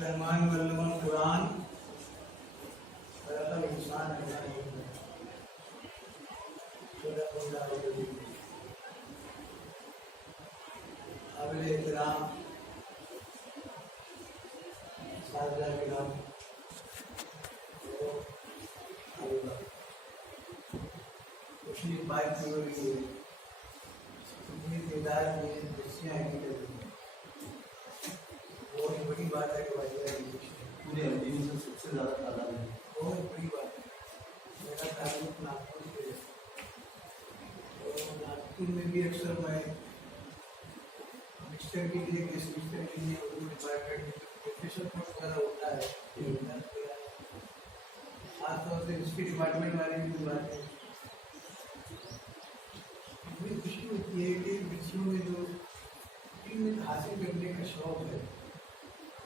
سلیمان علم القرآن خلق الانسان قابل احترام اساتذہ کرام، تشریف بات کی ہو رہی ہے، اتنی تعداد میں درسیاں ہیں، بہت بڑی بات ہے کہ پورے مدینے سے سب سے زیادہ تعداد ہے، بہت بڑی بات ہے۔ میرا تعلق ناگپور سے ہے، اور ناگپور میں بھی اکثر میں مسٹر کے لیے گیسٹ مسٹر کے لیے اردو ڈپارٹمنٹ میں پروفیسر کورس وغیرہ ہوتا ہے، خاص طور سے ہسٹری ڈپارٹمنٹ والے بھی بات ہے۔ مجھے خوشی ہوتی ہے کہ بچوں میں جو علم حاصل کرنے کا شوق ہے،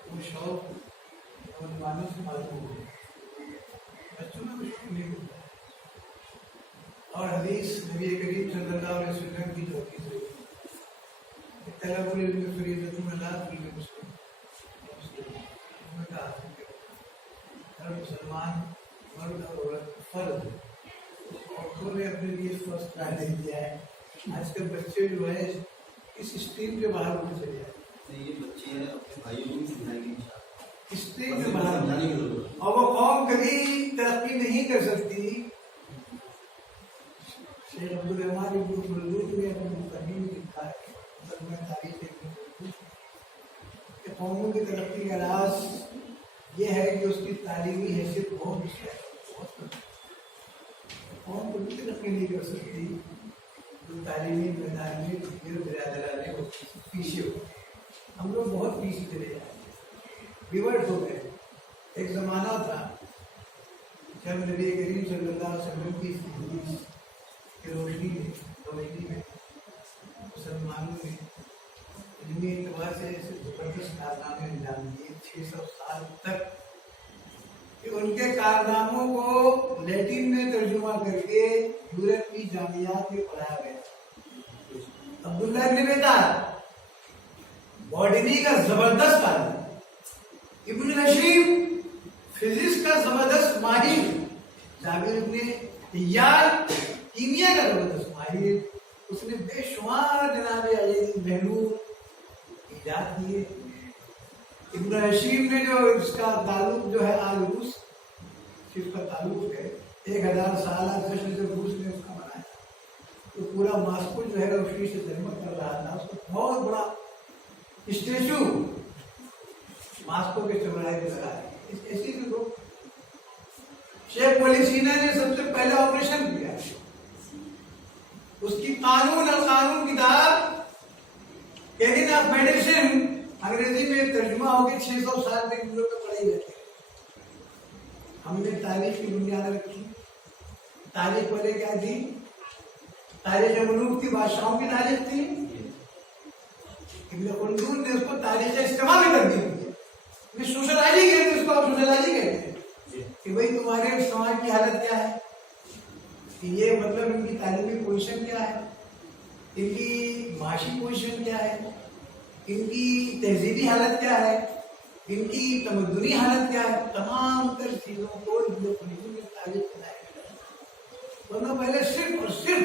وہ شوق نوجوانوں سے معلوم ہو، بچوں میں وہ شوق نہیں ہوتا۔ اور حدیث نبی کریم صلی اللہ علیہ وسلم کی جو حدیث ہے، طلب العلم فریضۃ علی کل مسلم، ہر مسلمان مرد اور عورت فرض ہے۔ عورتوں نے اپنے لیے فرض قرار دے دیا ہے۔ آج کل بچے جو ہے اس اسٹریم کے باہر اٹھ چلے جاتے ہیں، یہ بچے ہیں اپنے بھائیوں کو بھی سمجھائیں گے اسٹریم کے باہر سمجھانے کی ضرورت، اور وہ قوم کبھی ترقی نہیں کر سکتی۔ شیخ عبدالرحمن ابن خلدون نے اپنے مقدمے میں لکھا ہے کہ قوموں کی ترقی کا راز یہ ہے کہ اس کی تعلیمی حیثیت بہت ہے۔ قوم کو بھی ترقی نہیں کر سکتی جو تعلیمی میدان میں برادران ہے وہ پیچھے ہو۔ ہم لوگ بہت پیچھے چلے جائیں، ریورٹ ہو گئے۔ ایک زمانہ تھا جب نبی کریم صلی اللہ علیہ وسلم کی حدیث کی روشنی میں مسلمانوں نے علمی اعتبار سے زبردست کارنامے انجام دیے 600 سال تک، کہ ان کے کارناموں کو لیٹن میں ترجمہ کر کے یورپ کی جامعات میں پڑھایا گیا۔ عبداللہ ابن بیدار باٹنی کا زبردست عالم، ابن نشیم فزکس کا زبردست ماہر، جابر ابن حیان کیمیا کا زبردست ماہر، اس نے بے شمار جناب علی محلول ایجاد کیے۔ ابن حشیم نے جو اس کا تعلق جو ہے آج روس سے اس کا تعلق ہے، 1000 سالہ جشن جو روس نے اس کا منایا، تو پورا ماسکو جو ہے روشنی سے جگمگ کر رہا تھا۔ اس کو بہت بڑا اسٹیچو ماسکو کے چوراہے پہ لگا ہے۔ ایسی بھی لوگ، شیخ ولی سینا نے سب سے پہلا آپریشن کیا، اس کی قانون القانون کتاب کیریئر آف میڈیسن انگریزی میں ترجمہ ہو کے 600 سال تک یورپ میں پڑھائی جاتی ہے۔ ہم نے تاریخ کی بنیاد رکھی، تاریخ والے کیا تھی؟ تاریخ ملوک کی، بادشاہوں کی تاریخ تھی۔ ابن خلدون نے اس کو تاریخ اجتماع میں تبدیل کیا، سوشلائزی کہتے ہیں اس کو، آپ سوشلائزی کہتے ہیں کہ بھائی تمہارے سماج کی حالت کیا ہے، کہ یہ مطلب ان کی تعلیمی پوزیشن کیا ہے، ان کی معاشی پوزیشن کیا ہے، ان کی تہذیبی حالت کیا ہے، ان کی تمدنی حالت کیا ہے، تمام تر چیزوں کو تعریف ورنہ پہلے صرف اور صرف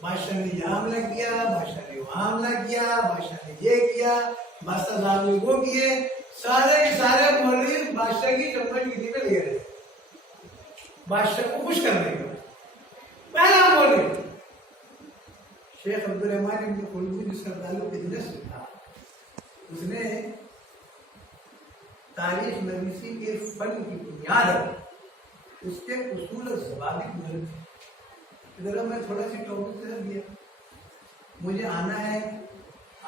بادشاہ نے یہ حملہ کیا، بادشاہ نے وہ حملہ کیا، بادشاہ نے یہ کیا، بادشاہ صاحب نے وہ کیے، سارے کے سارے مورخ بادشاہ کی چمچ گیری میں لے رہے، بادشاہ کو خوش کرنے کا پہلا مورخ شیخ عبدالرحمن ابن خلدون، جس کا تعلق بزنس سے تھا، اس نے تاریخ نویسی کے فن کی بنیاد اس کے اصول ضوابط میں ذرا میں تھوڑا سی ٹاپک سے دیا، مجھے آنا ہے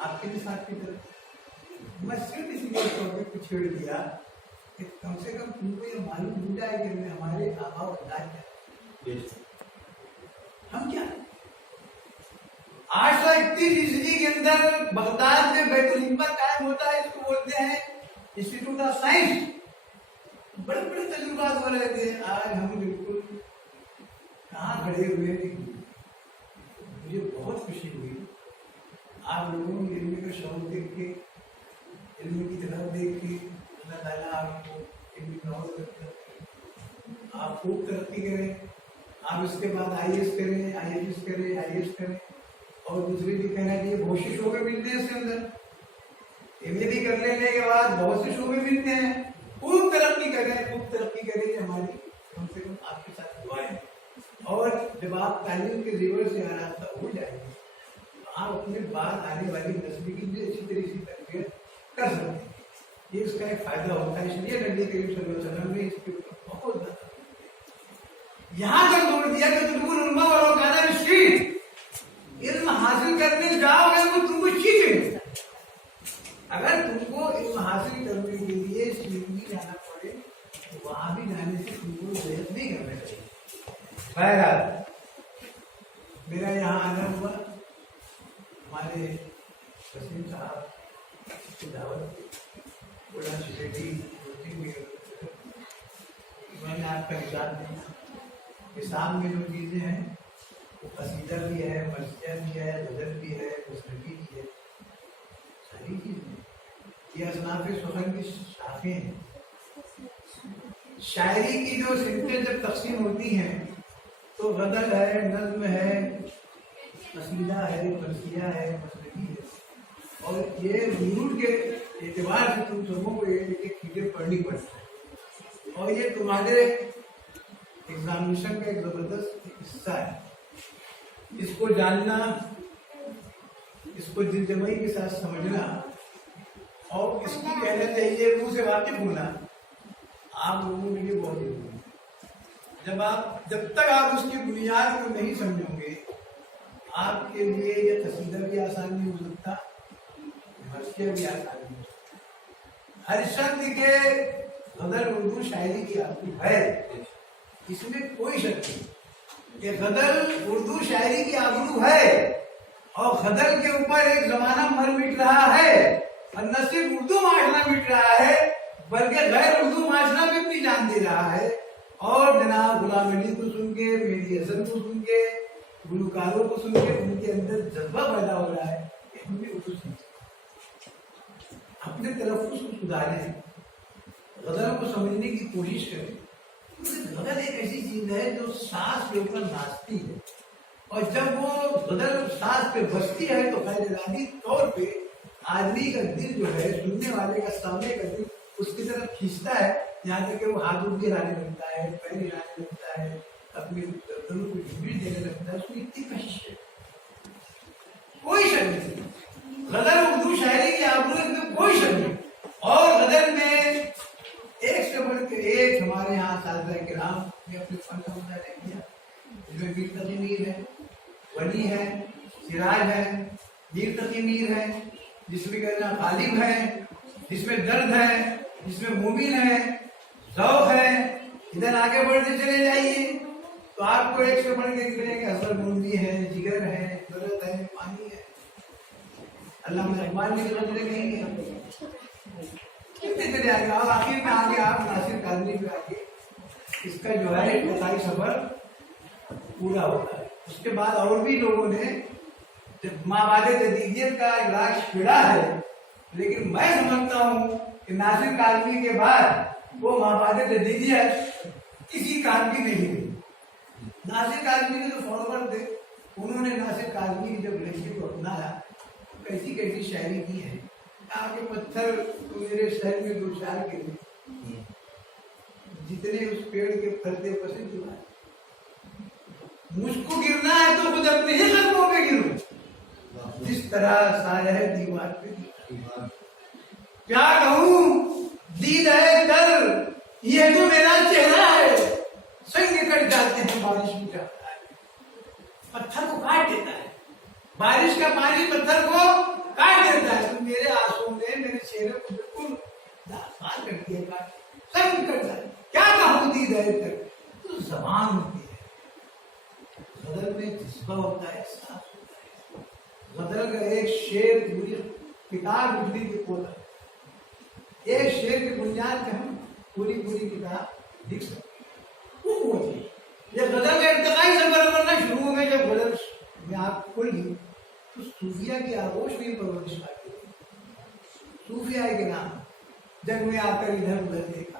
آپ کے ساتھ کی طرف، میں صرف اس لیے ٹاپک کو چھیڑ دیا کہ کم سے کم تم کو یہ معلوم ہو جائے کہ ہمارے آبا و اجداد کیا، ہم کیا 831 عیسوی کے اندر بغداد میں بیت الحکمہ قائم ہوتا ہے، اس کو بولتے ہیں انسٹیٹیوٹ آف سائنس۔ بڑے بڑے تجربات ہو رہے تھے، آج ہم بالکل کہاں کھڑے ہوئے تھے۔ مجھے بہت خوشی ہوئی آپ لوگوں نے علم کا شوق دیکھ کے، علم کی طرف دیکھ کے، اللہ تعالیٰ خوب ترقی کریں، آپ اس کے بعد IAS کریں، IFS کریں، IAS کریں، اور دوسری بھی کہنا چاہیے بہت سے شعبے ملتے ہیں اس کے اندر، MA بھی کر لینے کے بعد بہت سے شعبے ملتے ہیں، خوب ترقی کریں، خوب ترقی کریں کہ ہماری کم سے کم آپ کے ساتھ دعائیں، اور جب آپ تعلیم کے زیور سے آراستہ ہو جائیں گے تو آپ اپنے بعد آنے والی نسل کی بھی اچھی طریقے سے تربیت کر سکتے ہیں، یہ اس کا ایک فائدہ ہوتا ہے، اس لیے نبی کریم صلی اللہ علیہ وسلم نے اس کے اوپر بہت زیادہ یہاں تک زور دیا کہ تم علماء والوں کا نا اسٹریٹ علم حاصل کرنے جاؤ گے تو تم کو سیکھیں، اگر تم کو علم حاصل کرنے کے لیے سیکھنے جانا پڑے تو وہاں بھی جانے سے تم کو محنت نہیں کرنا چاہیے۔ بہرحال میرا یہاں آنا ہوا، ہمارے وسیم صاحب کی دعوت بڑا سوسائٹی میں نے آپ کا نظام دیا، نظام میں جو چیزیں ہیں وہ قصیدہ بھی ہے، مرثیہ بھی ہے، غزل بھی ہے، مسنوی بھی ہے، ساری چیزیں یہ اصناف سخن کی شاخیں ہیں۔ شاعری کی جو صنفیں جب تقسیم ہوتی ہیں تو غزل ہے، نظم ہے، قصیدہ ہے، مرثیہ ہے، مسنوی ہے، اور یہ ضرور کے اعتبار سے تم سبوں کو یہ چیزیں پڑھنی پڑتی ہیں، اور یہ تمہارے ایگزامینیشن کا ایک زبردست حصہ ہے۔ اس کو جاننا، اس کو دل جمعی کے ساتھ سمجھنا، اور اس کی کہنا چاہیے منہ سے واقف ہونا آپ لوگوں کے لیے بہت ضروری ہے۔ جب تک آپ اس کی بنیاد کو نہیں سمجھیں گے آپ کے لیے یہ قصیدہ بھی آسان نہیں ہو سکتا، مرثیہ بھی آسان نہیں ہو سکتا۔ ہر شخص کے غزل اردو شاعری کی آبرو ہے، اس میں کوئی شک نہیں کہ غزل اردو شاعری کی آبرو ہے، اور غزل کے اوپر ایک زمانہ مر مٹ رہا ہے، اور نہ صرف اردو معاشرہ مٹ رہا ہے بلکہ غیر اردو معاشرہ بھی اپنی جان دے رہا ہے، اور جناب غلام علی کو سن کے، مہدی حسن کو سن کے، گلوکاروں کو سن کے ان کے اندر جذبہ پیدا ہو رہا ہے کہ ہم بھی اردو سنتے اپنے تلفظ کو سدھاریں، غزل کو سمجھنے کی کوشش کریں۔ غزل ایک ایسی چیز ہے جو ساز کے اوپر ناچتی ہے، اور جب وہ غزل ساز پہ بجتی ہے تو غیر ارادی طور پہ آدمی کا دل جو ہے، سننے والے کا، سامنے کا دل اس کی طرف کھینچتا ہے، یہاں تک کہ وہ ہاتھ بھی ہلانے لگتا ہے، پیر ہلانے لگتا ہے، اپنے گردنوں کو جھمٹ دینے لگتا ہے، اس میں اتنی کشش ہے، کوئی شک نہیں۔ غزل اردو شاعری کی آبرو میں کوئی شک نہیں، اور غزل میں ایک سے بڑھ کے ایک ہمارے یہاں اساتذہ کرام نے اپنے فن کا مظاہرہ کیا، جس میں میر تقی میر ہے، ولی ہے، سراج ہے، میر تقی میر ہے، جس میں کہنا غالب ہے، جس میں درد ہے، جس میں مومن ہے، ذوق ہے۔ ادھر آگے بڑھتے چلے جائیے تو آپ کو ایک سے بڑھ کے ملے کہ حسن مومنی ہے، جگر ہے، درد ہے، پانی ہے۔ علامہ اقبال نے غزلیں کہیں گے کتنے چلے آئے گا، اور آخر میں آگے آپ ناصر کاظمی پہ آگے اس کا جو ہے ابتدائی سفر پورا ہوتا ہے۔ اس کے بعد اور بھی لوگوں نے مابعد جدیدیت کا علاج چھڑا ہے، لیکن میں سمجھتا ہوں کہ ناصر کاظمی کے بعد وہ مابعد جدیدیت کسی کام کی نہیں ہوئی۔ ناصر کاظمی کے جو فالوور تھے انہوں نے ناصر کاظمی جب لہجے کو اپنایا کیسی کیسی شاعری کی ہے، آگے پتھر تو میرے شہر میں دو چار کے لیے جتنے اس پیڑ کے پھلتے پسند ہوا ہے، مجھ کو گرنا ہے تو خود اپنے ہی قدموں پہ گروں، جس طرح سایہ ہے دیوار پہ دیوار۔ کیا کہوں دید ہے در یہ تو میرا چہرہ ہے، سنگ کٹ جاتے ہیں بارش میں جاتا ہے، پتھر کو کاٹ دیتا ہے، بارش کا پانی پتھر کو کاٹ دیتا ہے، تو میرے آنسو نے میرے چہرے کو بالکل داغدار کر دیا، سنگ کٹ جاتا ہے۔ کیا کہوں دید ہے در تو زبان ہوتی ہے، غزل میں جذبہ ہوتا ہے، احساس ہوتا ہے۔ غزل کا ایک شعر پوری کتاب لکھنے کی قوت ہے، ایک شعر کی بنیاد پہ ہم پوری کتاب لکھ سکتے ہیں، وہ قوت ہے۔ یہ غزل کا ارتقائی سفر کرنا شروع میں جب غزل میں آپ کھلی تو صوفیہ کی آغوش میں پرورش پاتی ہے۔ صوفیہ کے نام جب میں آ کر ادھر ادھر دیکھا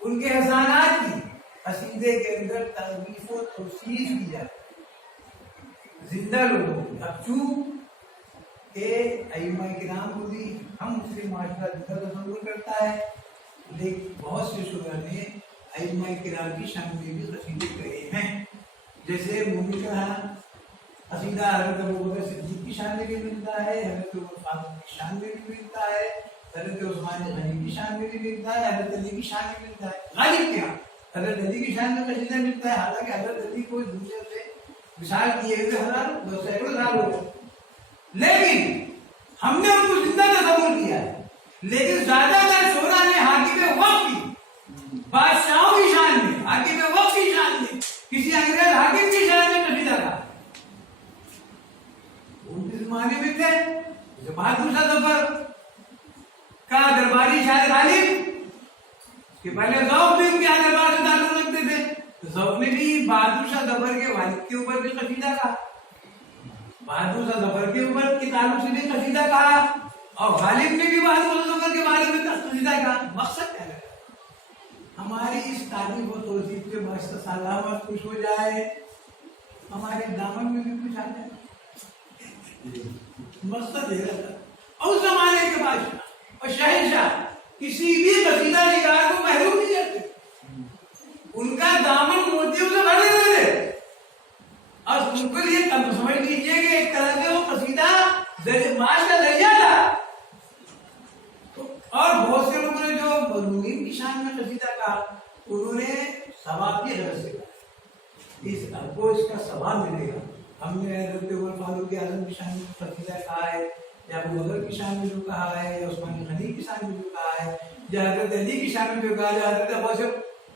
ان کے احسانات کی قصیدے کے اندر تعریف و توصیف کی جائے زندہ لوگوں کی۔ اب چونکہ ائمہ کرام کو بھی ہم مسلم معاشرہ زندہ تصور کرتا ہے، لیکن بہت سے شعراء نے ائمہ کرام کی شان میں بھی قصیدے کہے ہیں، جیسے مومن کا قصیدہ حضرت ابوبکر صدیق کی شان میں بھی ملتا ہے، حضرت عمر فاروق کی شان میں بھی ملتا ہے، حضرت عثمان غنی کی شان میں بھی ملتا ہے، حضرت علی کی شان میں ملتا ہے۔ غالب کیا حضرت علی کی شان میں قصیدہ ملتا ہے، حالانکہ حضرت علی کو دوسرے سے مثال کیے ہوئے سینکڑوں سال ہو گئے، لیکن ہم نے ان کو زندہ تصور کیا ہے۔ لیکن زیادہ تر شعراء نے حاکم وقت کی، بادشاہوں کی شان میں، حاکم وقت کی شان میں، کسی انگریز حاکم کی شان میں قصیدہ تھا۔ ان کے زمانے میں تھے جیسے بہادر شاہ ظفر کا درباری شاعر غالب کہ پہلے ذوق بھی ان کے دربار سے تعلق رکھتے تھے، تو ذوق نے بھی بہادر شاہ ظفر کے والد کے اوپر بھی قصیدہ کہا، بہادر شاہ ظفر کے اوپر کے تعلق سے بھی قصیدہ کہا، اور غالب نے بھی بہادر شاہ ظفر کے بارے میں قصیدہ کہا۔ مقصد کیا ہے؟ ہماری اس تعریف و توصیف سے باشتہ سلامت خوش ہو جائے، ہمارے دامن میں بھی کچھ آ جائے، مقصد یہ رہتا۔ اور اس زمانے کے بادشاہ اور شہنشاہ کسی بھی قصیدہ نگار کو محروم نہیں کرتے، ان کا دامن موتیوں سے بھرے ہوئے تھے، اور ان کے لیے سمجھ لیجیے کہ ایک طرح سے وہ قصیدہ معاش کا ذریعہ تھا۔ اور بہت سے لوگوں نے جو مظلومین کی شان میں قصیدہ کہا، انہوں نے ثواب کی غرض سے کہا، اس اب کو اس کا ثواب ملے گا۔ ہم نے حضرت عمر فاروق اعظم کی شان میں قصیدہ کہا ہے، یا ابو بکر کی شان میں جو کہا ہے، یا عثمان غنی کی شان میں جو کہا ہے، یا حضرت علی کی شان میں جو کہا ہے، یا حضرت عباس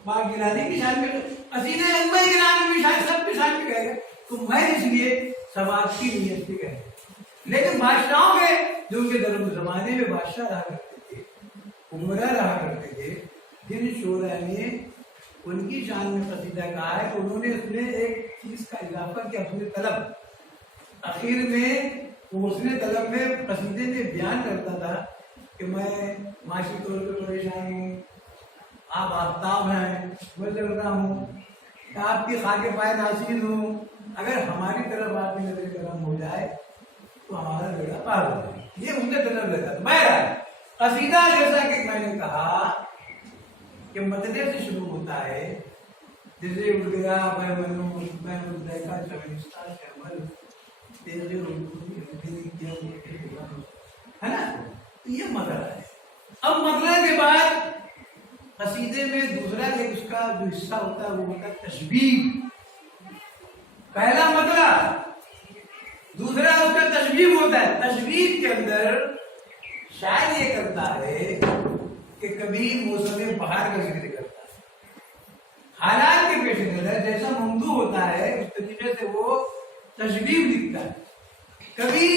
پاک گیلانی کی شان میں، قصیدے ائمہ کرام کی شان، سب کی شان میں کہے گا، تو میں اس لیے ثواب کی نیت سے کہے گا۔ لیکن بادشاہوں کے جو ان کے درم زمانے میں بادشاہ رہا کرتے تھے، عمرہ رہا کرتے تھے، جن شعراء نے ان کی شان میں قصیدہ کہا ہے، تو انہوں نے اس میں ایک چیز کا اضافہ کیا، حسن طلب۔ آخر میں وہ حسن طلب میں قصیدے میں بیان کرتا تھا کہ میں معاشی طور پہ پریشان ہوں، آپ آفتاب ہیں، میں چل رہا ہوں، آپ کی خاک پائے ناصیر ہوں، اگر ہماری طرف آپ کی نظر کرم ہو جائے تو ہمارا بیڑا پار ہو جائے، یہ ان کا طلب رہتا تھا۔ بہرحال قصیدہ جیسا کہ میں نے کہا کہ مطلب سے شروع ہوتا ہے، جیسے اڑ گیا میں منو میں دیکھا چمنستہ شمل تیرے ہے نا، یہ مطلب ہے۔ اب مطلب کے بعد قصیدے میں دوسرا ایک اس کا جو حصہ ہوتا ہے وہ ہوتا ہے تشبیہ۔ پہلا مطلب، دوسرا اس کا تشبیہ ہوتا ہے۔ تشبیہ کے اندر شاعر یہ کرتا ہے کہ کبھی موسم بہار کا ذکر کرتا ہے، حالات کے پیش نظر جیسا ممدوح ہوتا ہے اس طریقے سے وہ تشبیہ لکھتا ہے۔ کبھی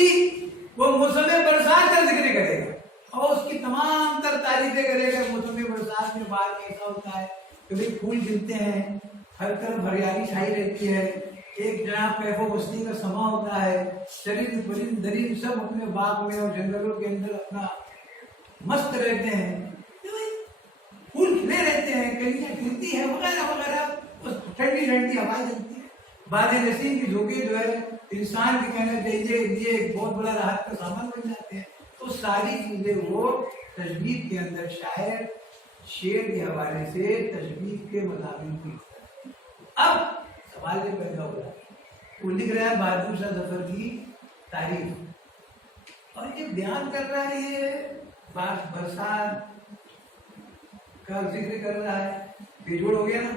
وہ موسم برسات کا ذکر کرے گا اور اس کی تمام تر تعریفیں کرے گا، موسم برسات میں بہار کیسا ہوتا ہے، کبھی پھول کھلتے ہیں، ہر طرف ہریالی چھائی رہتی ہے، ایک جہاں پیف و مستی کا سما ہوتا ہے، چرند پرند درند سب اپنے باغ میں اور جنگلوں کے اندر اپنا مست رہتے ہیں، پھول کھلے رہتے ہیں، کلیاں کھلتی ہیں وغیرہ وغیرہ، ٹھنڈی ٹھنڈی ہوائیں چلتی ہیں، باد نسیم کی جھونکے جو ہے انسان کے کہنا چاہیے یہ ایک بہت بڑا راحت کا سامان بن جاتے ہیں۔ تو ساری چیزیں وہ تشبیہ کے اندر شاعر شعر کے حوالے سے تشبیہ کے مضامین کو لکھتا ہے۔ اب سوال یہ پیدا ہو رہا ہے، وہ لکھ رہا ہے بہادر شاہ ظفر کی تاریخ، اور یہ بیان کر رہا ہے، یہ برسات کا ذکر کر رہا ہے، بیجوڑ ہو گیا نا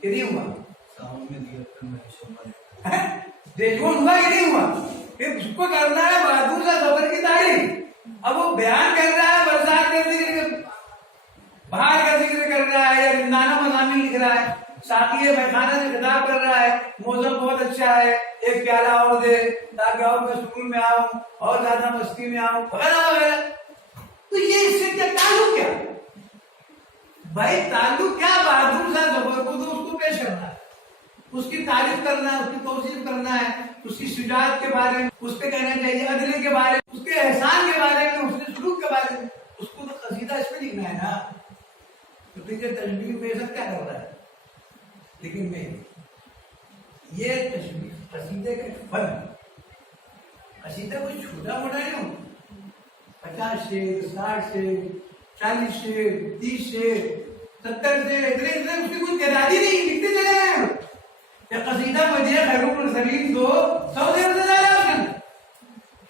کہ نہیں ہوا؟ بیجوڑ ہوا کہ نہیں ہوا؟ کہ اس کو کرنا ہے بہادر شاہ ظفر کی تاریخ، اب وہ بیان کر رہا ہے برسات کا ذکر، بہار کا ذکر کر رہا ہے، یا رندانہ مضامین لکھ رہا ہے، ساقی میخانہ سے خطاب کر رہا ہے، موسم بہت اچھا ہے، ایک پیالہ اور دے تاکہ اور میں سکون میں آؤں اور زیادہ مستی میں آؤں وغیرہ وغیرہ۔ تو یہ اس سے کیا تعلق، کیا بھائی تعلق کیا؟ بہادر شاہ ظفر کو تو اس کو پیش کرنا ہے، اس کی تعریف کرنا ہے، اس کی توصیف کرنا ہے، اس کی شجاعت کے بارے میں اس پہ کہنا چاہیے، عدل کے بارے میں، اس کے احسان کے بارے میں، اس کے سلوک کے بارے میں، اس کو تو قصیدہ اس میں لکھنا ہے نا۔ مجھے تشبیہ بے شک کیا کر رہا ہے، لیکن میں یہ تشبیہ قصیدے کا فن، قصیدہ کوئی چھوٹا موٹا نہیں ہو، 50 شعر 60 شعر 40 شعر 30 شعر 70 شعر اتنے اس کی کوئی تعداد ہی نہیں، لکھتے چلے ہیں. یہ قصیدہ مجھے خیر المرسلین کو 100 سے زیادہ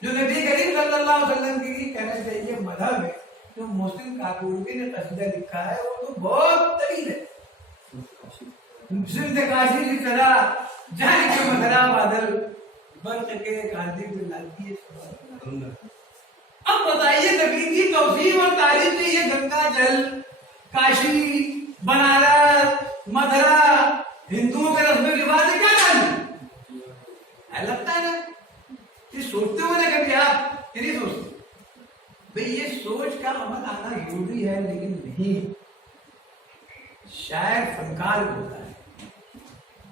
جو نبی کریم صلی اللہ علیہ وسلم کی کہنا چاہیے مذہب ہے. جو محسن کاکوڑی نے قصیدہ لکھا ہے وہ تو بہت طویل ہے. سندھ کاشی کی طرح جان کے مدرا بادل برق کے گاندھی میں لاتی ہے. اب بتائیے نبی کی توصیف اور تعریف میں یہ گنگا جل، کاشی، بنارس، مدرا، ہندوؤں کے رسم و رواج سے کیا جانے لگتا ہے نا. یہ سوچتے ہو نا کبھی آپ، یہ نہیں سوچتے بھئی یہ سوچ کا عمل آنا ضروری ہے، لیکن نہیں. شاعر فنکار ہوتا ہے،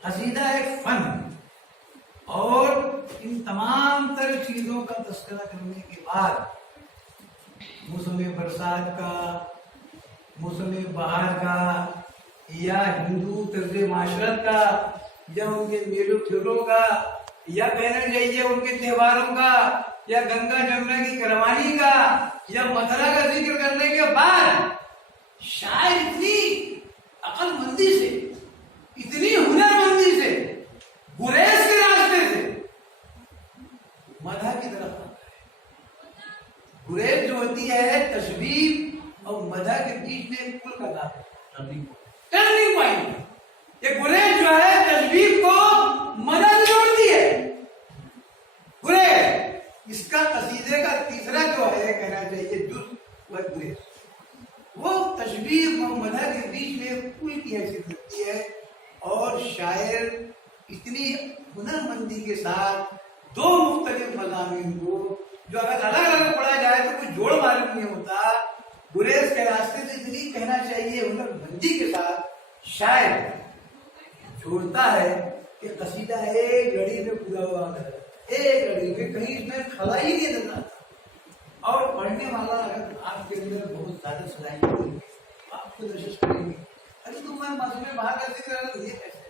قصیدہ ایک فن، اور ان تمام تر چیزوں کا تذکرہ کرنے کے بعد موسم برسات کا، موسم بہار کا، یا ہندو طرز معاشرت کا، یا ان کے میلوں ٹھیلوں کا، یا کہنا چاہیے ان کے تہواروں کا، یا گنگا جمنا کی کروانی کا، یا متھرا کا ذکر کرنے کے بعد شاعر اتنی عقل مندی سے، اتنی ہنر مندی سے، گریز کے راستے سے مدح کی طرف آتا ہے. گریز جو ہوتی ہے تشبیہ اور مدح کے بیچ میں ایک پل کا نام ہے، ٹرننگ پوائنٹ. یہ گریز جو ہے تشبیہ کو مدح سے جوڑتی ہے. گریز اس کا قصیدے کا تیسرا جو ہے کہنا چاہیے جز وہ گریز، وہ تشبیہ و مدح کے بیچ میں پل کی حیثیت رکھتی ہے. اور شاعر اتنی ہنر مندی کے ساتھ دو مختلف مضامین کو جو اگر الگ الگ پڑھا جائے تو کوئی جوڑ معلوم نہیں ہوتا. گریز کے راستے سے اتنی کہنا چاہیے ہنر مندی کے ساتھ شاعر جوڑتا ہے کہ قصیدہ ایک لڑی میں پورا ہوا ہے، ایک لڑی میں کہیں اس میں خلائی نہیں دیتا. اور پڑھنے والا اگر آپ کے اندر بہت زیادہ صلاحیت ہوگی آپ کو کوشش کریں گے، ارے تم میں معصوم باہر کا ذکر ہے یہ کیسے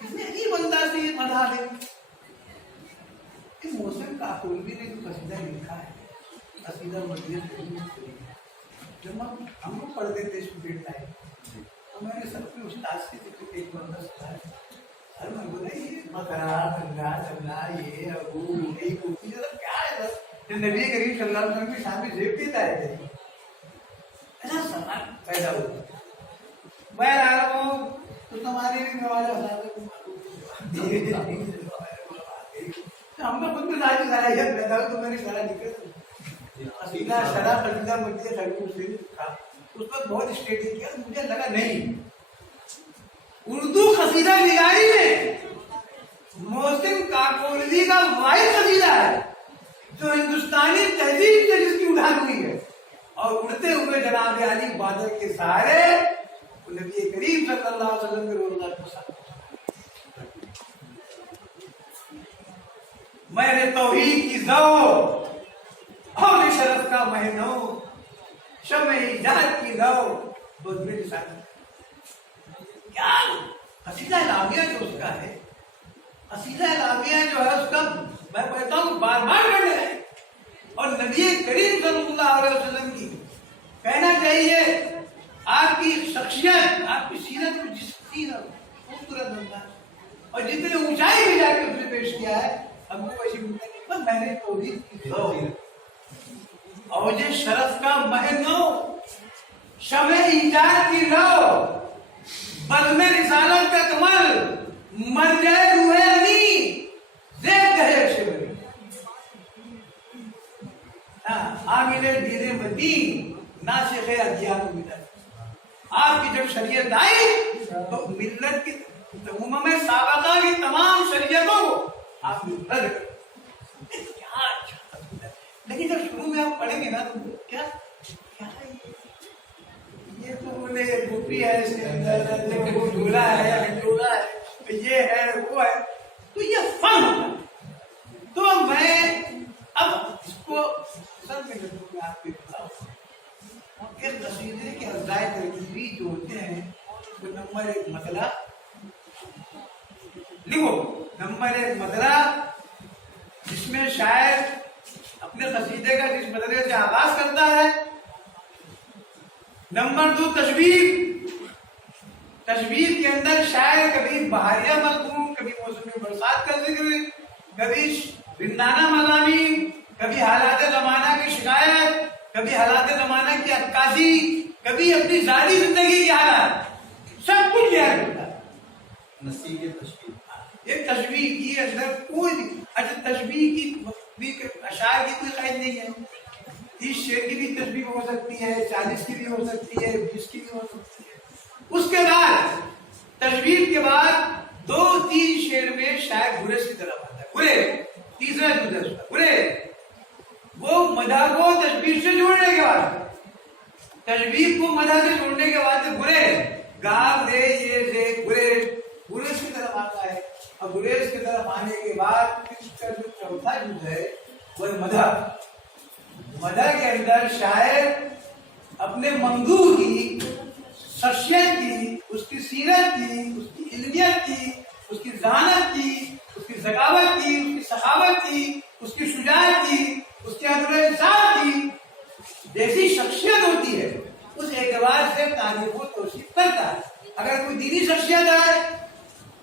اتنے عجیب انداز سے یہ مدح ہے. کہ محسن کاکوڑی نے جو قصیدہ لکھا ہے، قصیدہ مدیح، جب ہم لوگ پڑھتے تھے اسٹوڈنٹ ٹائم تو میں نے سب کے استاد سے ایک بندہ سکھایا، ارے میں بولا یہ مکرا گنگا جمنا یہ ابو یہ کوفی کیا ہے بس نبی کریم صلی اللہ علیہ وسلم کی شان میں زیب دیتا ہے. ایسا سوال پیدا ہوا. میں آ رہا ہوں تو تمہارے بھی ہمارے ہم نے خود میں ذاتی صلاحیت پیدا ہو تو میں نے سارا نکل قصیدہ شرح قصیدہ مجھے خرید تھا اس وقت بہت اسٹیڈی کیا، مجھے لگا نہیں اردو قصیدہ نگاری میں محسن کاکوڑی کا واحد قصیدہ ہے جو ہندوستانی تہذیب سے جس کی اڑان ہوئی ہے. اور اڑتے ہوئے جناب علی بادل کے سہارے نبی کریم صلی اللہ علیہ وسلم کے روزگار کو ساتھ میرے توحید کی ذوق اور شرف کا مہینوں شمع ایجاد کی لو بہت میری ساتھ کیا قصیدہ اعلامیہ جو اس کا ہے، قصیدہ اعلامیہ جو ہے اس کا میں کہتا ہوں بار بار پڑھنے ہے. اور نبی کریم صلی اللہ علیہ وسلم کی کہنا چاہیے آپ کی شخصیت، آپ کی سیرت کو جس خوبصورت بنتا ہے اور جتنے اونچائی بھی جا کے اس نے پیش کیا ہے ہم کو ایسی میں نے توحید کی ذوق اور یہ شرف کا مہنو شمع ایجاد کی لو بزم رسالت کا کمل مر جائے روح امی زیب کہے شبری عامل دین مدین ناسخ ادیان ملت. آپ کی جب شریعت آئی تو ملت کی امم سابقہ کی تمام شریعتوں کو آپ نے رد کر کیا اچھا. لیکن جب شروع میں آپ پڑھیں گے نا تو کیا ہے یہ تو بولے گوپی ہے اس کے اندر وہ جھولا ہے ہنڈولا ہے یہ ہے وہ ہے تو یہ فن ہوتا ہے. تو میں اب اس کو سب میں آپ کے ایک قصیدے کے اجزائے ترکیبی جو ہوتے ہیں وہ نمبر 1 مطلع لکھو، نمبر 1 مطلع جس میں شاعر اپنے قصیدے کا جس مطلع سے آغاز کرتا ہے. نمبر 2 تشبیہ. تشبیہ کے اندر شاعر کبھی بہاریہ مضمون، کبھی موسم برسات کا ذکر، کبھی رندانہ مضامین، کبھی حالات زمانہ کی شکایت، کبھی حالات زمانہ کی عکاسی، کبھی اپنی ذاتی زندگی کی حالات، سب کچھ بیان کرتا ہے. نصیب تشبیہ. یہ تشبیہ کی اندر کوئی تشبیہ کی اشعار کی کوئی قید نہیں ہے. 30 شعر کی بھی تشبیہ ہو سکتی ہے، 40 کی بھی ہو سکتی ہے، 20 کی بھی ہو سکتی ہے. اس کے بعد تشبیہ کے بعد 2-3 شعر میں شاعر گریز کی طرف آتا ہے. گریز تیسرا جملہ گریز وہ مدح کو تشبیہ سے جوڑنے کے بعد، تشبیہ کو مدح سے جوڑنے کے بعد گریز گاو دے یہ دے گریز گریز کی طرف آتا ہے. اور گریز کی طرف آنے کے بعد اس کا جو چوتھا جملہ ہے وہ مدح. مدح کے اندر شاعر اپنے ممدوح کی شخصیت کی، اس کی سیرت کی، اس کی علمیت کی، اس کی ذہانت کی، اس کی ذکاوت کی، اس کی سخاوت کی، اس کی شجاعت کی، اس کے عدل و انصاف کی جیسی شخصیت ہوتی ہے اس اعتبار سے تعریف و توصیف کرتا ہے. اگر کوئی دینی شخصیت ہے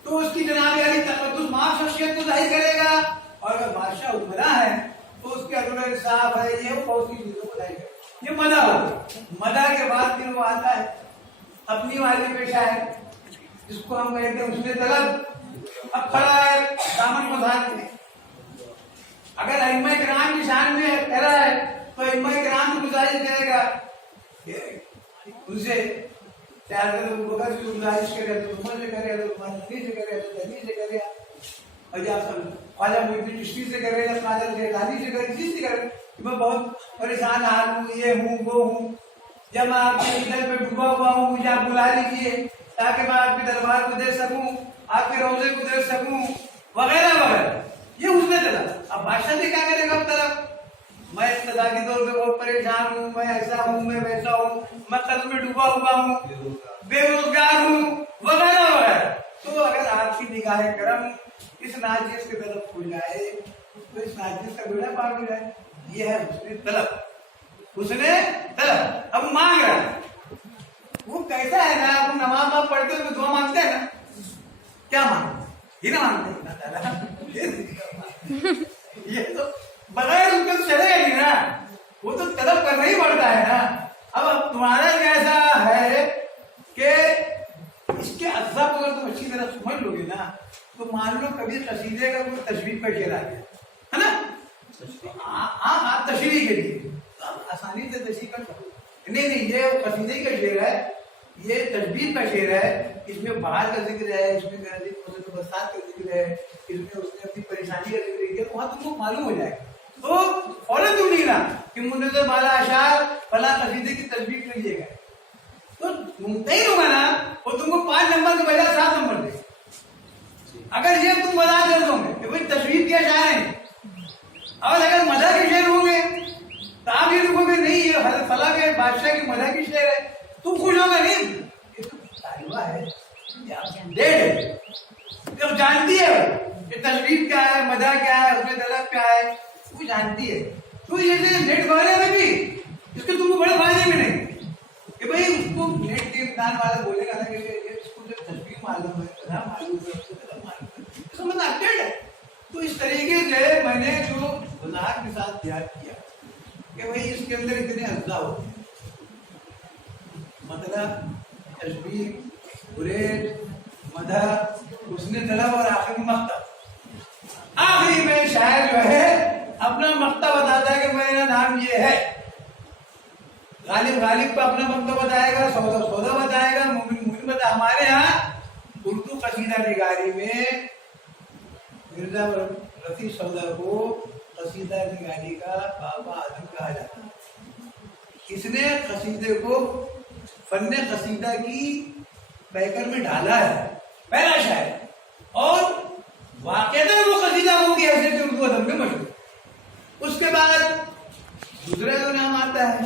تو اس کی جناب علی تقدس ماں شخصیت کو ظاہر کرے گا، اور اگر بادشاہ عمرہ ہے تو اس کے عدل و انصاف ہے یہ بہت سی چیزوں کو ظاہر کرے گا. یہ مدح ہو. مدح کے بعد پھر وہ آتا ہے اپنی والی پیشہ ہے جس کو ہم کہتے ہیں حسن طلب. اب کھڑا ہے دامن مذاق میں. اگر ائمہ کرام کی شان میں کہہ رہا ہے تو ائمہ کرام کی گزارش کرے گا ان سے، چاہے تو بکر سے گزارش کرے تو عمر سے کرے تو مالکی سے کرے تو دہلی سے کرے، اور یا خواجہ محی الدین چشتی سے کرے یا قادر جیلانی سے کرے، کسی سے کرے. میں بہت پریشان حال ہوں، یہ ہوں وہ ہوں، جب میں آپ کے ادھر پہ ڈوبا ہوا ہوں مجھے آپ بلا لیجیے تاکہ میں آپ کے دربار کو دے سکوں، آپ کے روزے کو دے سکوں، وغیرہ وغیرہ. یہ اس نے چلا. اب بادشاہ سے کیا کرے گا؟ اب طرف میں اقتدا کے طور پہ بہت پریشان ہوں، میں ایسا ہوں، میں ویسا ہوں، میں قرض میں ڈوبا ہوا ہوں، بے روزگار ہوں، وغیرہ وغیرہ. تو اگر آپ کی نگاہ کرم اس ناجیز کی طرف کھل جائے تو اس ناجیز کا بیڑا پار ہو جائے. یہ ہے حسن طلب. حسن طلب. اب مانگ رہا ہے وہ کیسا ہے نا، آپ نماز آپ پڑھتے ہو دعا مانگتے ہیں نا، کیا مانگتے ہیں؟ یہ نہ مانگتے یہ تو بغیر ان کو چلے گا نہیں نا، وہ تو طلب کرنا ہی پڑتا ہے نا. اب تمہارا کیسا ہے کہ اس کے اجزاء کو اگر تم اچھی طرح سمجھ لو گے نا تو مان لو کبھی قصیدے کا کوئی تشبیہ کا شعر آ گیا ہے نا، آپ تشریح کے لیے آسانی سے تشریح کر سکتے. نہیں یہ قصیدے کا شعر ہے، یہ تشبیہ کا شعر ہے. اس میں بہار کا ذکر ہے، اس میں برسات کا ذکر ہے، اس میں اس نے اپنی پریشانی کا ذکر کیا. وہاں تم کو معلوم ہو جائے گا تو فوراً تم نہیں نا کہ منتظر بالا اشعار فلاں قصیدے کی تشبیہ لیجیے گا تو ممتحن ہوگا نا وہ تم کو 5 نمبر کے بجائے 7 نمبر دے. اگر یہ تم وضاحت کر دو گے کہ بھائی تشبیہ کے اشعار ہیں، اور اگر مدح کے شعر ہوں گے تو آپ یہ لکھو گے نہیں یہ فلاں کے بادشاہ کی مدح کی شعر ہے، تم خوش ہوگا نہیں. یہ تو طالبہ ہے جب جانتی ہے کہ تشبیہ کیا ہے، مدح کیا ہے، حسن طلب کیا ہے، وہ جانتی ہے. تو یہ نیٹ والے میں بھی اس کے تم کو بڑے فائدے میں نہیں کہ بھائی اس کو نیٹ کے امتحان والا بولے گا نا کہ اس کو جب تشبیہ معلوم ہے، مدح معلوم ہے، حسن طلب معلوم ہے، اس کا مطلب اپڈیٹ ہے. تو اس طریقے سے میں نے جو وضاحت کے ساتھ یاد کیا کہ بھائی اس کے اندر اتنے اجزاء ہوتے ہیں، مطلب تشبیہ، گریز، مدح، حسن طلب اور آخری مقطع. آخری میں شاعر جو ہے اپنا مقطع بتاتا ہے کہ میرا نام یہ ہے. غالب پہ اپنا مقطع بتائے گا، سودا بتائے گا، مومن بتائے. ہمارے ہاں اردو قصیدہ نگاری میں مرزا رفیع سودا کو قصیدہ نگاری کا بابا اعظم کہا جاتا ہے. اس نے قصیدے کو فن قصیدہ کی پیکر میں ڈالا ہے، پہلا شاعر. اور واقعہ وہ قصیدہ ہو گیا ایسے اردو ادب میں مشہور. اس کے بعد دوسرا جو نام آتا ہے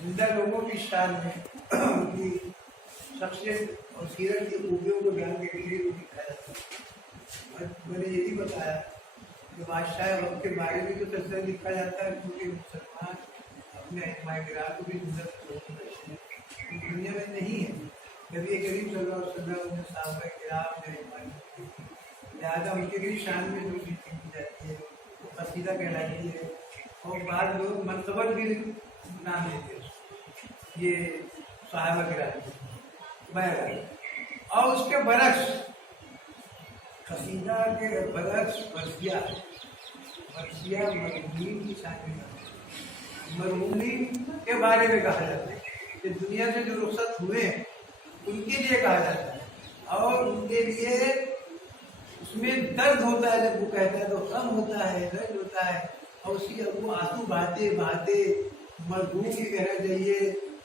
زندہ لوگوں کی شان میں ان کی شخصیت اور سیرت کی خوبیوں کو بیان کے لیے بھی دکھایا جاتا ہے. اور میں نے یہ بھی بتایا کہ بادشاہ وقت کے بارے میں تو تذکرہ لکھا جاتا ہے کیونکہ مسلمان اپنے علماء کرام کو بھی دنیا میں نہیں ہے. نبی کریم صلی اللہ علیہ وسلم نے صحابہ کرام نے لہٰذا ان کے بھی شان میں جو چیز کی جاتی ہے وہ قصیدہ کہلاتی ہے. اور بعض لوگ منقبت بھی نام لیتے ہیں یہ صحابہ کرام بہرحال. اور اس کے برعکس قصیدہ کے برعکس مرثیہ مرحومین کی شان میں مرحومین کے بارے میں کہا جاتا ہے کہ دنیا سے جو رخصت ہوئے ہیں ان کے لیے کہا جاتا ہے اور ان کے لیے اس میں درد ہوتا ہے. جب وہ کہتا ہے تو غم ہوتا ہے, درد ہوتا ہے اور اس کی وہ آنسو بہاتے بہاتے مرحوم کی کہنا چاہیے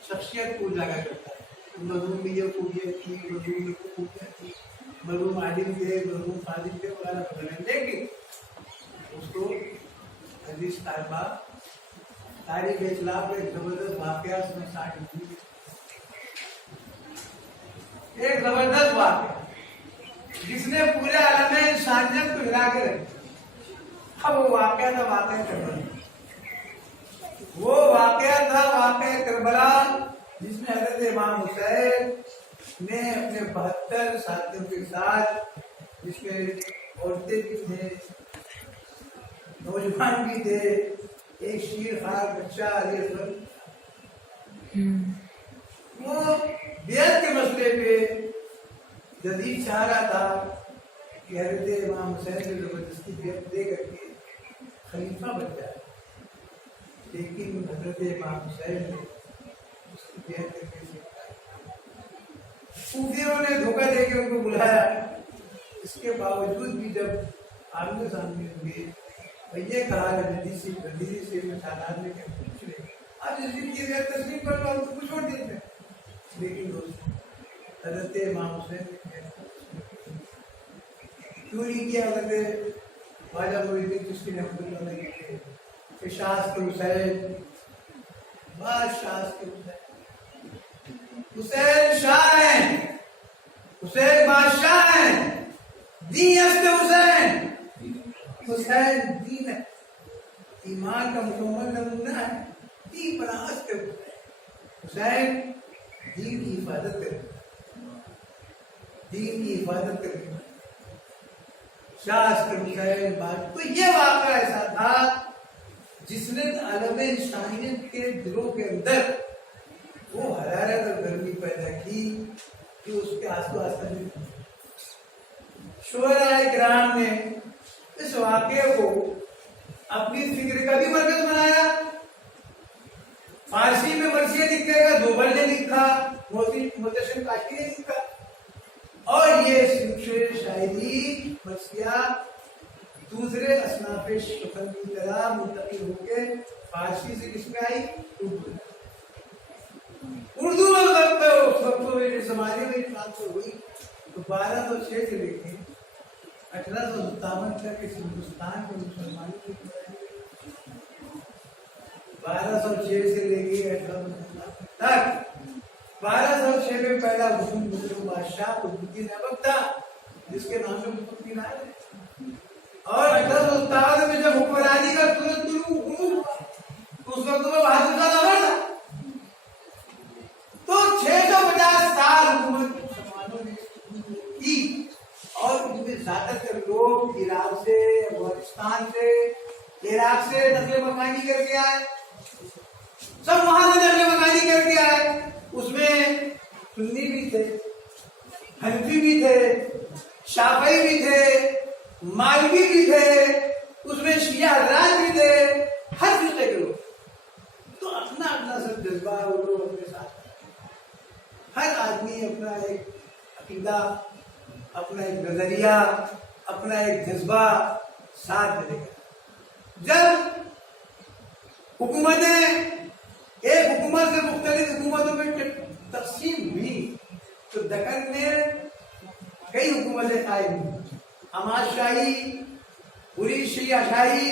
شخصیت کو اجاگر کرتا ہے. مرحوم میں یہ خوبیت تھی, مرحوم میں خوبیت تھی, مرحوم عالم تھے, مرحوم فاضل تھے وغیرہ وغیرہ. لیکن اس کو حدیث طالبہ تاریخ اسلام کا ایک زبردست واقعہ اس میں شامل ہوئی. ایک زبردست واقعہ جس نے پورے عالم انسانیت کو ہلا کے رکھا. اب وہ واقعہ تھا واقعہ کربلا. وہ واقعہ تھا واقعہ کربلا جس میں حضرت امام حسین نے اپنے 72 ساتھیوں کے ساتھ, جس میں عورتیں بھی تھے, نوجوان بھی تھے, ایک شیر خوار بچہ علی اصغر, وہ بیعت کے مسئلے پہ جدید چاہ رہا تھا کہ حضرت امام حسین سے زبردستی بیعت دے کر کے خلیفہ بن جائے. لیکن حضرت امام حسین نے اس کی بیعت کر کے صوفیوں نے دھوکہ دے کے ان کو بلایا. اس کے باوجود بھی جب آمنے سامنے ہوئے اور یہ کہا جدید سے مسالات میں کچھ نہیں, آپ اس دن کی غیر تسلیم کر لو, ہم تو کچھ چھوڑ دیتے ہیں. لیکن دوست حضرت امام حسین نے کیوں نہیں کیا؟ حضرت خواجہ معین الدین چشتی رحمۃ اللہ علیہ کے کہ شاست حسین بادشاہ کے حسین شاہ ہیں, حسین بادشاہ ہیں, دین است حسین, حسین دین ہے, ایمان کا مکمل نمونہ ہے, دین پر است حسین دین کی حفاظت کرے, دین کی حفاظت کرے. شاہ حسین بات. تو یہ واقعہ ایسا تھا جس نے عالم انسانیت کے دلوں کے اندر وہ حرارت اور گرمی پیدا کی کہ اس کے آنسو آسان. شعراء کرام نے اس واقعے کو اپنی فکر کا بھی مرکز بنایا. فارسی میں مرثیہ لکھے گا دوبل نے لکھا, محتشم کاشی نے لکھا, اور یہ شاعری مرثیہ دوسرے اصناف فن کی طرح منتقل ہو کے فارسی سے کس میں آئی؟ اردو میں زمانے میں بات ہوئی تو 1206 سے لے کے 1857 تک اس ہندوستان کے مسلمانوں کی 1206 سے لے کے 1857 تک 1206 میں پہلا مسلم بادشاہ قطبالدین ایبک تھا جس کے نام سے قطبالدین آئے. اور 1857 میں جب حکمرانی کا سورج طلوع ہوا تو اس وقت میں بہادر کا دور تھا. تو 650 سال حکومت مسلمانوں نے کی اور ان میں زیادہ تر لوگ عراق سے, افغانستان سے, عراق سے نقل مکانی کر کے آئے, سب وہاں سے نقل مکانی کر کے آئے. اس میں سنی بھی تھے, حنفی بھی تھے, شافعی بھی تھے, مالکی بھی تھے, اس میں شیعہ حضرات بھی تھے, ہر فرقے کے لوگ. تو اپنا اپنا سب جذبہ وہ لوگ اپنے ساتھ, ہر آدمی اپنا ایک عقیدہ, اپنا ایک نظریہ, اپنا ایک جذبہ ساتھ دے گا. جب حکومتیں ایک حکومت سے مختلف حکومتوں میں تقسیم ہوئی تو دکن میں کئی حکومتیں قائم ہوئی. حماد شاہی, پوری شیعہ شاہی,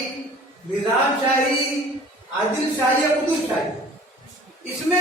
نظام شاہی, عادل شاہی, قطب شاہی. اس میں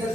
10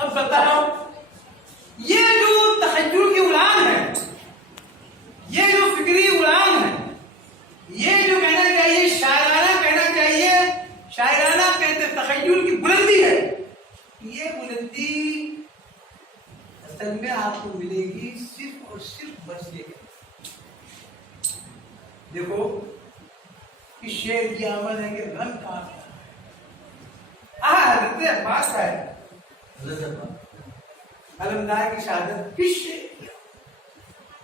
اب بتاؤ یہ جو تخیل کی اڑان ہے، یہ جو فکری اڑان ہے، یہ جو کہنا چاہیے شاعرانہ کہنا چاہیے، شاعرانہ کہتے تخیل کی بلندی ہے، یہ بلندی اصل میں آپ کو ملے گی صرف اور صرف بس یہ دیکھو اس شعر کی آمد ہے کہ رنگ کہاں حضرت عباس کا ہے، علمدار کی شہادت کس شعر کی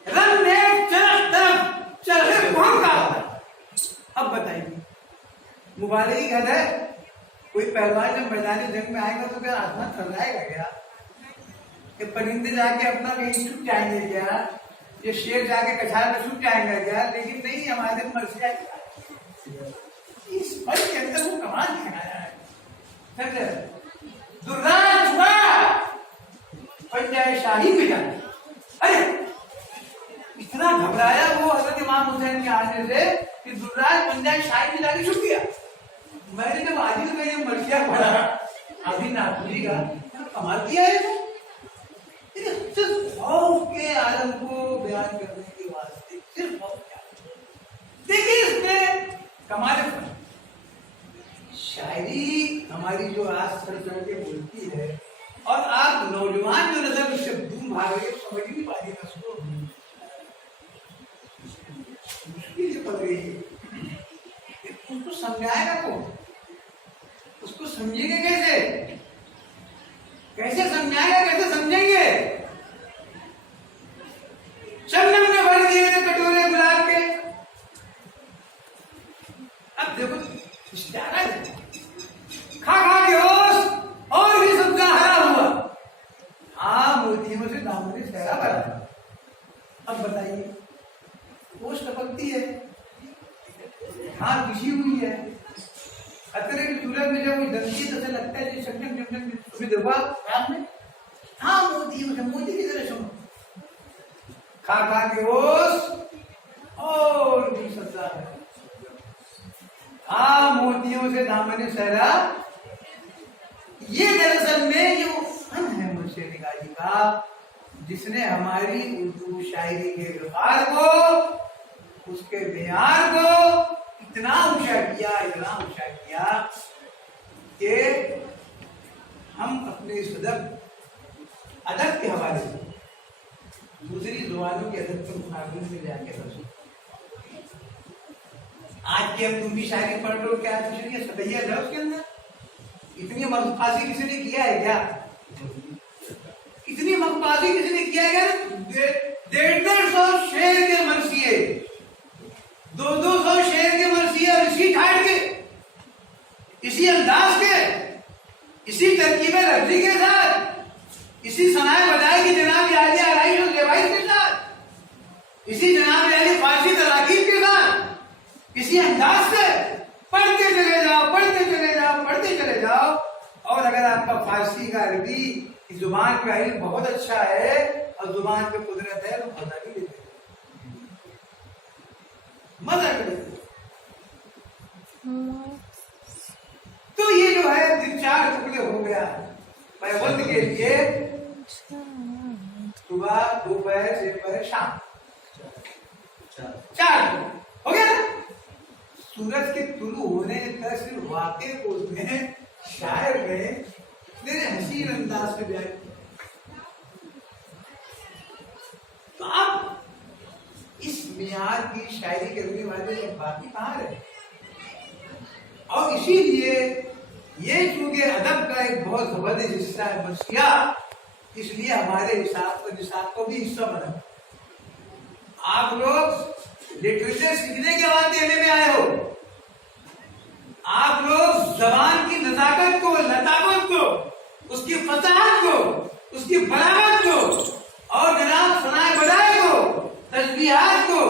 رنگ نے چرخ طرف چرخے کون کا ہوتا ہے؟ اب بتائیے مبالغے کی حد ہے؟ کوئی پہلوان جب میدان جنگ میں آئے گا تو کیا آسمان تھرائے گا کیا؟ کہ پرندے جا کے اپنا کہیں چھپ جائیں گے کیا؟ یہ شیر جا کے کچھار میں چھپ جائیں گا کیا؟ لیکن نہیں، ہمارے مرثیہ اس پل کے اندر وہ کمال دکھایا ہے، دراج چھپا پنجائے شاہی میں جانا۔ ارے اتنا گھبرایا وہ حضرت امام حسین کے آنے سے کہ دراج پنجائے شاہی میں جا کے چھپ گیا۔ میں نے جب عادل میں یہ مرثیہ پڑھا ابھی ناپولی کا، کمال کیا ہے صرف خوف کے عالم کو بیان کرنے کے واسطے، صرف خوف کے عالم۔ دیکھیے اس میں کمال شاعری ہماری جو آج سر چڑھ کے بولتی ہے، اور آپ نوجوان جو نظر اس سے دور بھاگ رہے سمجھ نہیں پا رہی ہے، اس کو مشکل سے پڑ رہی ہے، اس کو سمجھائے گا کون؟ اس کو سمجھیں گے کیسے؟ کیسے سمجھائے گا، کیسے سمجھیں گے؟ شبنم نے بھر دیے تھے کٹورے گلاب کے۔ اب دیکھو اشارہ ہے، کھا کھا کے ہوش اور بھی سب کا ہرا ہوا، ہاں موتیوں سے دامن سہرا بھرا۔ اب بتائیے ہوش ٹپکتی ہے، ہاں کشی ہوئی ہے، خطرے کی صورت میں جب وہ دنتی ہے تو ایسا لگتا ہے جیسے شکم جمجم کبھی دیکھا رات میں، ہاں موتیوں سے، موتی کی طرح سنو، کھا کھا کے ہوش اور بھی سزا ہے، ہاں موتیوں سے دامن صحرا۔ یہ دراصل میں یہ وہ فن ہے منشی نگاری کا جس نے ہماری اردو شاعری کے الفاظ کو، اس کے معیار کو اتنا اونچا کیا، اتنا اونچا کیا کہ ہم اپنے اس ادب کے حوالے سے دوسری زبانوں کے ادب کے مقابلے میں جا کے رسول آج کی ہم تم بھی شاعری پڑھ لو، کیا کچھ نہیں ہے، سطحیہ ہے اس کے اندر، اتنی مخفاضی کسی نے کیا ہے کیا؟ اتنی مخفاضی کسی نے کیا ہے کیا؟ 150 شعر کے مرثیے، 200 شعر کے مرثیے، اور اسی ٹھاٹ کے، اسی انداز کے، اسی ترکیب لفظی کے ساتھ، اسی صنائع بدائی کی جناب عالی آرائش و زیبائی کے ساتھ، اسی جناب عالی فارسی تراکیب کے ساتھ، اسی انداز سے پڑھتے چلے جاؤ، پڑھتے چلے جاؤ، پڑھتے چلے جاؤ، اور اگر آپ کا فارسی کا عربی زبان کا علم بہت اچھا ہے اور زبان پہ قدرت ہے تو مزہ بھی لیتے، مزہ بھی لیتے۔ تو یہ جو ہے دن 4 ٹکڑے ہو گیا پیغمبر کے لیے، صبح، دوپہر، شب، شام، 4 ہو گیا نا۔ سورج کے طلوع ہونے کا صرف واقع کو اس نے شاعر نے میرے حسین انداز سے بیان کیا۔ تو اب اس معیار کی شاعری کرنے والے باقی کہاں رہے؟ اور اسی لیے یہ چونکہ ادب کا ایک بہت زبردست حصہ ہے مرثیہ، اس لیے ہمارے نصاب کو بھی حصہ بنا۔ آپ لوگ لٹریچر سیکھنے کے بعد دینے میں آئے ہو، آپ لوگ زبان کی نزاکت کو، لطافت کو، اس کی فصاحت کو، اس کی بلاغت کو، اور جناب صنائع بدائع کو، تشبیہات کو،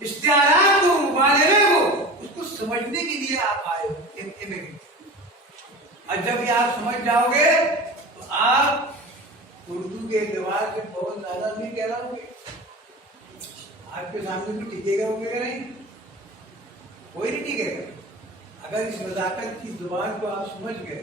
اشتہارات کو، مبالغے کو، اس کو سمجھنے کے لیے آپ آئے ہو۔ اور جب یہ آپ سمجھ جاؤ گے تو آپ اردو کے اعتبار سے بہت زیادہ نہیں کہہ رہا ہوں گے، آپ کے سامنے بھی ٹکے گا ہوگا نہیں، کوئی نہیں ٹکے گا۔ اگر اس نزاکت کی زبان کو آپ سمجھ گئے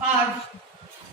5,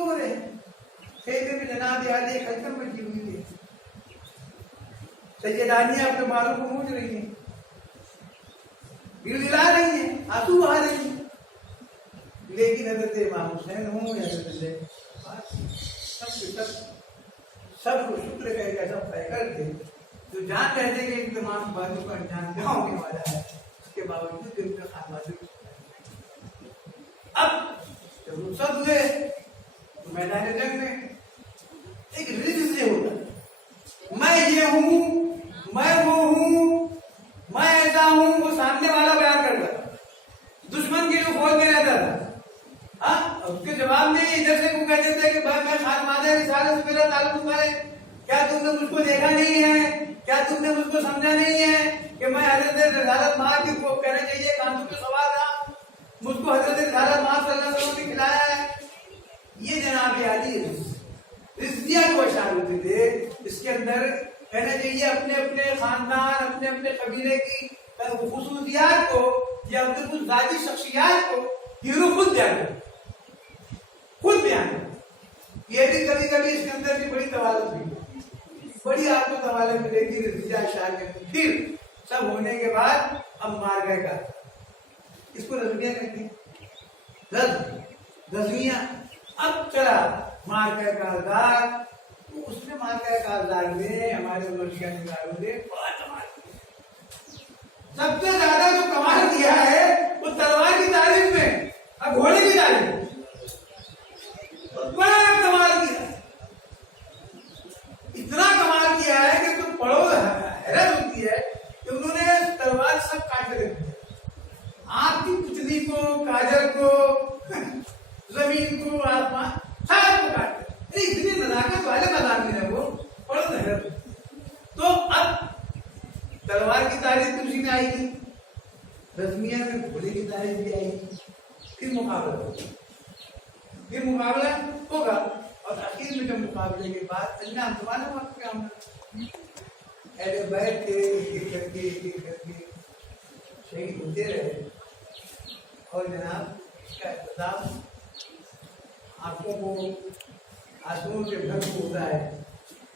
کیوں رہے ہیں؟ خیمے میں جناب عالی خلقت بچی ہوئی ہے، سیدانیاں اپنے بالوں کو مونجھ رہی ہیں، گڑگڑا رہی ہیں، آنسو بہا رہی ہیں، لیکن حضرت امام حسین ہوں یا حضرت سب کو شکر کا ایک ایسا پیکر تھے جو جان رہے تھے کہ تمام باتوں کا انجام کیا ہونے والا ہے، اس کے باوجود ان کا خاتمہ اب جب رخصت ہوئے تو میدان جنگ میں ایک رجس سے ہوتا، میں یہ ہوں، میں وہ ہوں، میں ایسا ہوں، وہ سامنے والا بیان کرتا تھا، دشمن کے جو فوج میں رہتا تھا، اس کے جواب میں ادھر سے کو کہتے تھے کہ بھائی میں خان مادہ رسالت سے میرا تعلق ہے، کیا تم نے مجھ کو دیکھا نہیں ہے، کیا تم نے مجھ کو سمجھا نہیں ہے کہ میں حضرت رسالت ماں کی کو کہنا چاہیے کانوں کے سوال رہا، مجھ کو حضرت رسالت ماں صلی اللہ علیہ وسلم نے کھلایا ہے۔ یہ جناب عالی رضیہ کو اشار ہوتے تھے، اس کے اندر کہنا چاہیے اپنے اپنے خاندان، اپنے اپنے قبیلے کی خصوصیات کو یا اپنے کچھ ذاتی شخصیات کو ہیرو خود بیان یہ بھی کبھی کبھی اس کے اندر بھی بڑی طوالت ہوئی، بڑی آپ کو طوالت ملے گی رضیہ اشار کے پھر سب ہونے کے بعد اب مار گئے کا اس کو رضویہ کہتے ہیں، رضویہ اب چلا مار گئے کارزار، تو اس نے مار گئے کارزار میں ہمارے مرشیہ نگاروں نے بڑا کمال کیا، سب سے زیادہ جو کمال کیا ہے وہ تلوار کی تعریف میں اور گھوڑے کی تعریف میں بڑا کمال کیا، اتنا کمال کیا ہے کہ تم پڑھو حیرت ہوتی ہے کہ انہوں نے تلوار سب کاٹ کے رکھ دیا، آپ کی پتلی کو، کاجل کو، زمین کو، آسمان سب کو کاٹ دیا، اتنی نزاکت والے مضامین ہیں وہ، پڑھو حیرت۔ تو اب تلوار کی تعریف تو اسی میں آئی تھی، رسمیہ میں گھوڑے کی تعریف بھی آئی تھی، پھر مقابلہ ہوگا اور آخر میں جب مقابلے کے بعد انجام تمہارا وقت کیا ہونا، ایسے بیٹھ کے ایک کر کے شہید ہوتے رہے، اور جناب اس کا اختتام آنکھوں کو آنسوؤں سے بھر ہوتا ہے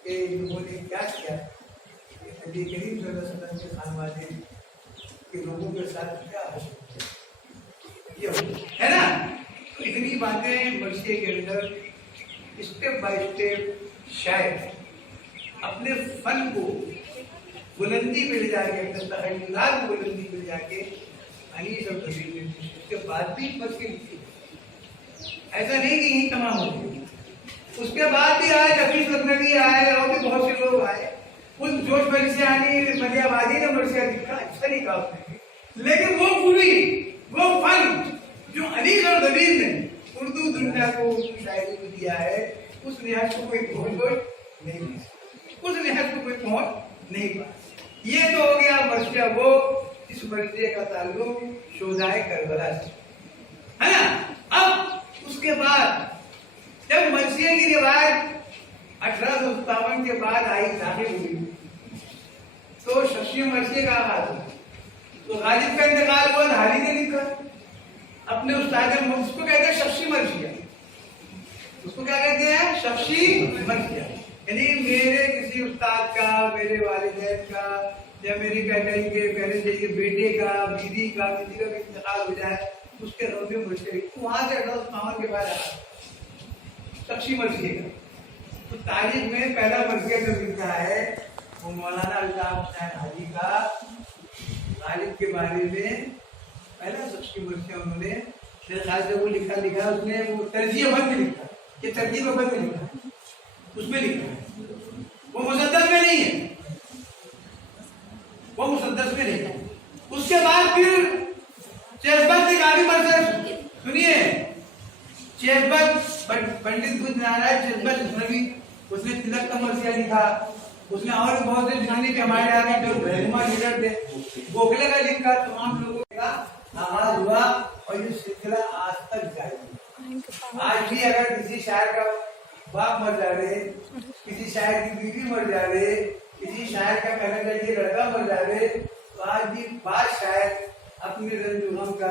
کہ لوگوں نے کیا کیا، نبی کریم صلی اللہ علیہ وسلم کے خانوادے کے لوگوں کے ساتھ کیا ہے نا۔ تو اتنی باتیں مرثیے کے اندر اسٹیپ بائی اسٹیپ شاعر اپنے فن کو بلندی پہ لے جا کے، اپنے تخیلات کو بلندی پہ لے جا کے انیس اور تفصیل میں اس کے بعد بھی بس کے لکھی، ایسا نہیں کہ یہیں تمام ہو گئی، اس کے بعد بھی آئے حفیظ لکھنوی آئے اور بھی بہت سے لوگ آئے، کچھ جوش مرثیانی مدیہ آبادی نے مرثیہ لکھا، اچھا نہیں کہا اس نے، لیکن وہ پوری وہ فن جو انیس اور دبیر نے اردو دنیا کو شاعری کو دیا ہے، اس نہایت کو کوئی پہنچ نہیں پا، اس نہایت کو کوئی پہنچ نہیں پا۔ یہ تو ہو گیا مرثیہ، وہ اس مرثیے کا تعلق شہدائے کربلا سے ہے نا۔ اب اس کے بعد جب مرثیے کی روایت 1857 کے بعد آئی، داخل ہوئی، تو شخصی مرثیے کا آغاز ہوا، تو غالب کا انتقال ہوا، دھاری نے لکھا اپنے استاد، اس کو کہتے ہیں شخصی مرثیہ، اس کو کیا کہتے ہیں شخصی مرثیہ، یعنی میرے کسی استاد کا، میرے والدین کا، یا میری کہنے چاہیے بیٹے کا، بیوی کا، کسی کا بھی انتقال ہو جائے اس کے روز میں مرثیہ، وہاں سے 1857 کے بعد آیا شخصی مرثیے کا۔ تو تاریخ میں پہلا مرثیہ جو ملتا ہے وہ مولانا الطاف حسین حاجی کا غالب کے بارے میں پہلا شخصی مرثیہ انہوں نے میرے خیال سے وہ لکھا اس نے، وہ ترجیح بند میں لکھا، یہ ترتیب بند میں لکھا، اس میں لکھا ہے، وہ مسدس میں نہیں ہے، وہ مسدس میں نہیں ہے۔ اس کے بعد پھر چیزبت نے کافی مرثیہ سنیے، چیزبت پنڈت بدھ نارائن چیزبت لکھنوی، اس نے تلک کا مرثیہ لکھا، اس نے اور بہت سے جانے کے ہمارے آگے جو رہنما لیڈر تھے، گوکھلے کا لکھا، تمام لوگوں کا آغاز ہوا، اور یہ سلسلہ آج تک جاری ہے۔ آج بھی اگر کسی شاعر کا باپ مر جائے، کسی شاعر کی بیوی مر جائے، کسی شاعر کا کہنا چاہیے لڑکا مر جائے، تو آج بھی بعض شاعر اپنے رنج و غم کا،